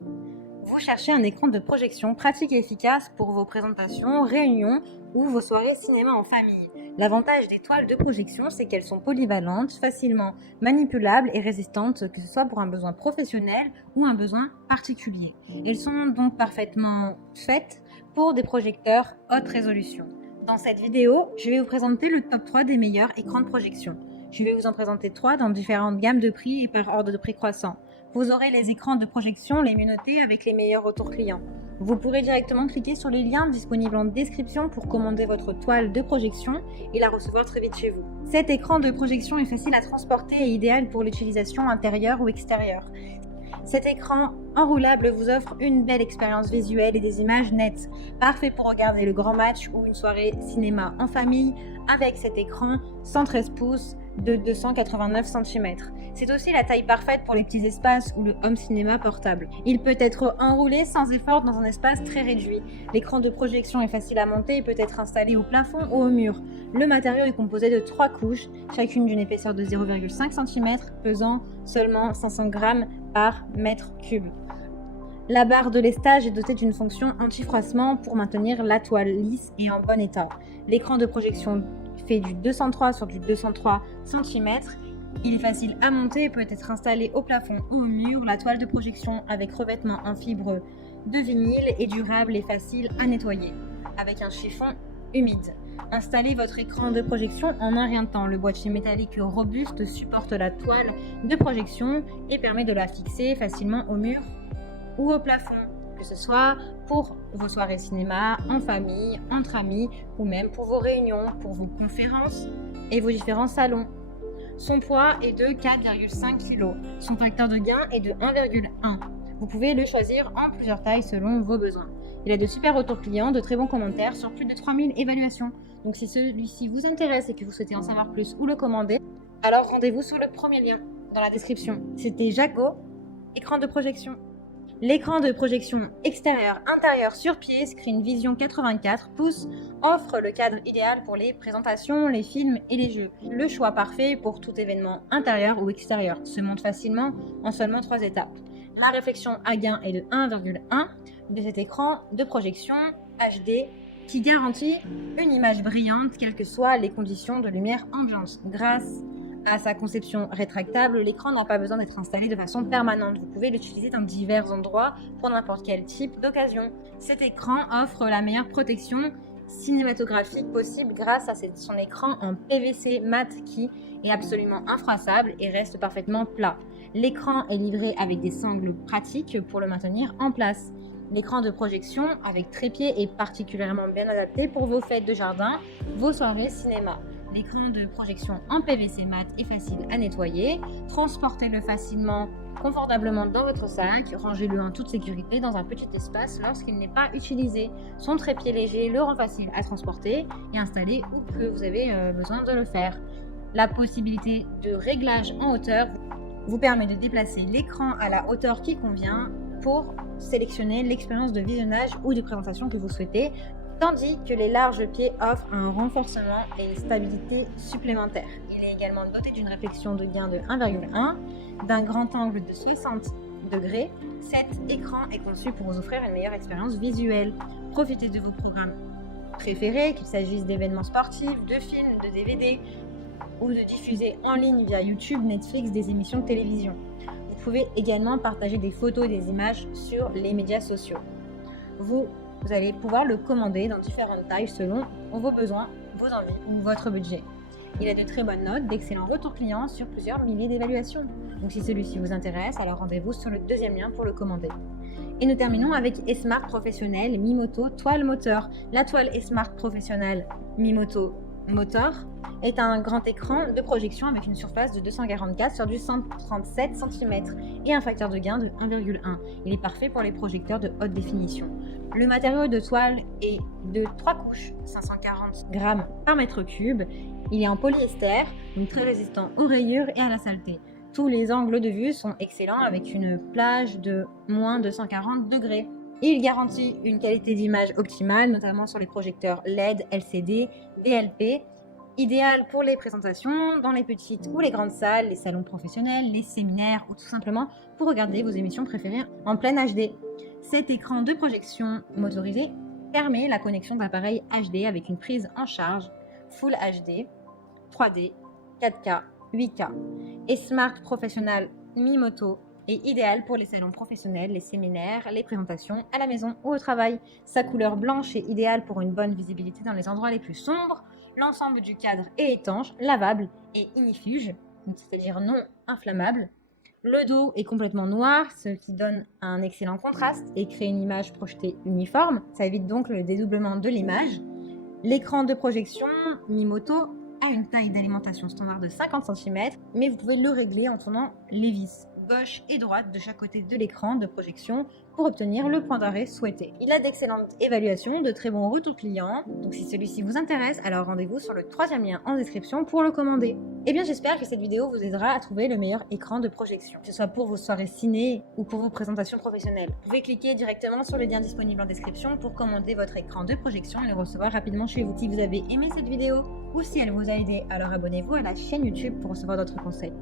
Vous cherchez un écran de projection pratique et efficace pour vos présentations, réunions ou vos soirées cinéma en famille. L'avantage des toiles de projection, c'est qu'elles sont polyvalentes, facilement manipulables et résistantes, que ce soit pour un besoin professionnel ou un besoin particulier. Elles sont donc parfaitement faites pour des projecteurs haute résolution. Dans cette vidéo, je vais vous présenter le top 3 des meilleurs écrans de projection. Je vais vous en présenter 3 dans différentes gammes de prix et par ordre de prix croissant. Vous aurez les écrans de projection les mieux notés avec les meilleurs retours clients. Vous pourrez directement cliquer sur les liens disponibles en description pour commander votre toile de projection et la recevoir très vite chez vous. Cet écran de projection est facile à transporter et idéal pour l'utilisation intérieure ou extérieure. Cet écran enroulable vous offre une belle expérience visuelle et des images nettes. Parfait pour regarder le grand match ou une soirée cinéma en famille avec cet écran 113 pouces de 289 cm. C'est aussi la taille parfaite pour les petits espaces ou le home cinéma portable. Il peut être enroulé sans effort dans un espace très réduit. L'écran de projection est facile à monter et peut être installé au plafond ou au mur. Le matériau est composé de 3 couches, chacune d'une épaisseur de 0,5 cm, pesant seulement 500 g par mètre cube. La barre de lestage est dotée d'une fonction anti-froissement pour maintenir la toile lisse et en bon état. L'écran de projection fait du 203 sur du 203 cm. Il est facile à monter et peut être installé au plafond ou au mur. La toile de projection avec revêtement en fibre de vinyle est durable et facile à nettoyer, avec un chiffon humide. Installez votre écran de projection en un rien de temps. Le boîtier métallique robuste supporte la toile de projection et permet de la fixer facilement au mur ou au plafond, que ce soit pour vos soirées cinéma, en famille, entre amis ou même pour vos réunions, pour vos conférences et vos différents salons. Son poids est de 4,5 kg. Son facteur de gain est de 1,1. Vous pouvez le choisir en plusieurs tailles selon vos besoins. Il a de super retours clients, de très bons commentaires sur plus de 3000 évaluations. Donc si celui-ci vous intéresse et que vous souhaitez en savoir plus ou le commander, alors rendez-vous sur le premier lien dans la description. C'était Jaco, écran de projection. L'écran de projection extérieur-intérieur sur pied Screen Vision 84 pouces offre le cadre idéal pour les présentations, les films et les jeux. Le choix parfait pour tout événement intérieur ou extérieur. Se monte facilement en seulement 3 étapes. La réflexion à gain est de 1,1 de cet écran de projection HD qui garantit une image brillante quelles que soient les conditions de lumière ambiante. Grâce à sa conception rétractable, l'écran n'a pas besoin d'être installé de façon permanente. Vous pouvez l'utiliser dans divers endroits pour n'importe quel type d'occasion. Cet écran offre la meilleure protection cinématographique possible grâce à son écran en PVC mat qui est absolument infrassable et reste parfaitement plat. L'écran est livré avec des sangles pratiques pour le maintenir en place. L'écran de projection avec trépied est particulièrement bien adapté pour vos fêtes de jardin, vos soirées cinéma. L'écran de projection en PVC mat est facile à nettoyer. Transportez-le facilement, confortablement dans votre sac. Rangez-le en toute sécurité dans un petit espace lorsqu'il n'est pas utilisé. Son trépied léger le rend facile à transporter et installer où que vous avez besoin de le faire. La possibilité de réglage en hauteur vous permet de déplacer l'écran à la hauteur qui convient pour sélectionner l'expérience de visionnage ou de présentation que vous souhaitez, tandis que les larges pieds offrent un renforcement et une stabilité supplémentaire. Il est également doté d'une réflexion de gain de 1,1, d'un grand angle de 60 degrés. Cet écran est conçu pour vous offrir une meilleure expérience visuelle. Profitez de vos programmes préférés, qu'il s'agisse d'événements sportifs, de films, de DVD ou de diffuser en ligne via YouTube, Netflix, des émissions de télévision. Vous pouvez également partager des photos et des images sur les médias sociaux. Vous allez pouvoir le commander dans différentes tailles selon vos besoins, vos envies ou votre budget. Il a de très bonnes notes, d'excellents retours clients sur plusieurs milliers d'évaluations. Donc si celui-ci vous intéresse, alors rendez-vous sur le deuxième lien pour le commander. Et nous terminons avec eSmart Professionnel Mimoto Toile Moteur. La toile eSmart Professionnel Mimoto Moteur est un grand écran de projection avec une surface de 244 sur du 137 cm et un facteur de gain de 1,1. Il est parfait pour les projecteurs de haute définition. Le matériau de toile est de 3 couches, 540 g par mètre cube. Il est en polyester, donc très résistant aux rayures et à la saleté. Tous les angles de vue sont excellents avec une plage de moins de 140 degrés. Il garantit une qualité d'image optimale, notamment sur les projecteurs LED, LCD, DLP. Idéal pour les présentations dans les petites ou les grandes salles, les salons professionnels, les séminaires ou tout simplement pour regarder vos émissions préférées en pleine HD. Cet écran de projection motorisé permet la connexion d'appareils HD avec une prise en charge Full HD, 3D, 4K, 8K et Smart Professional Mi Moto est idéal pour les salons professionnels, les séminaires, les présentations à la maison ou au travail. Sa couleur blanche est idéale pour une bonne visibilité dans les endroits les plus sombres. L'ensemble du cadre est étanche, lavable et ignifuge, c'est-à-dire non inflammable. Le dos est complètement noir, ce qui donne un excellent contraste et crée une image projetée uniforme. Ça évite donc le dédoublement de l'image. L'écran de projection Mi Moto a une taille d'alimentation standard de 50 cm, mais vous pouvez le régler en tournant les vis gauche et droite de chaque côté de l'écran de projection pour obtenir le point d'arrêt souhaité. Il a d'excellentes évaluations, de très bons retours clients, donc si celui-ci vous intéresse, alors rendez-vous sur le 3e lien en description pour le commander. Eh bien j'espère que cette vidéo vous aidera à trouver le meilleur écran de projection, que ce soit pour vos soirées ciné ou pour vos présentations professionnelles. Vous pouvez cliquer directement sur le lien disponible en description pour commander votre écran de projection et le recevoir rapidement chez vous. Si vous avez aimé cette vidéo ou si elle vous a aidé, alors abonnez-vous à la chaîne YouTube pour recevoir d'autres conseils.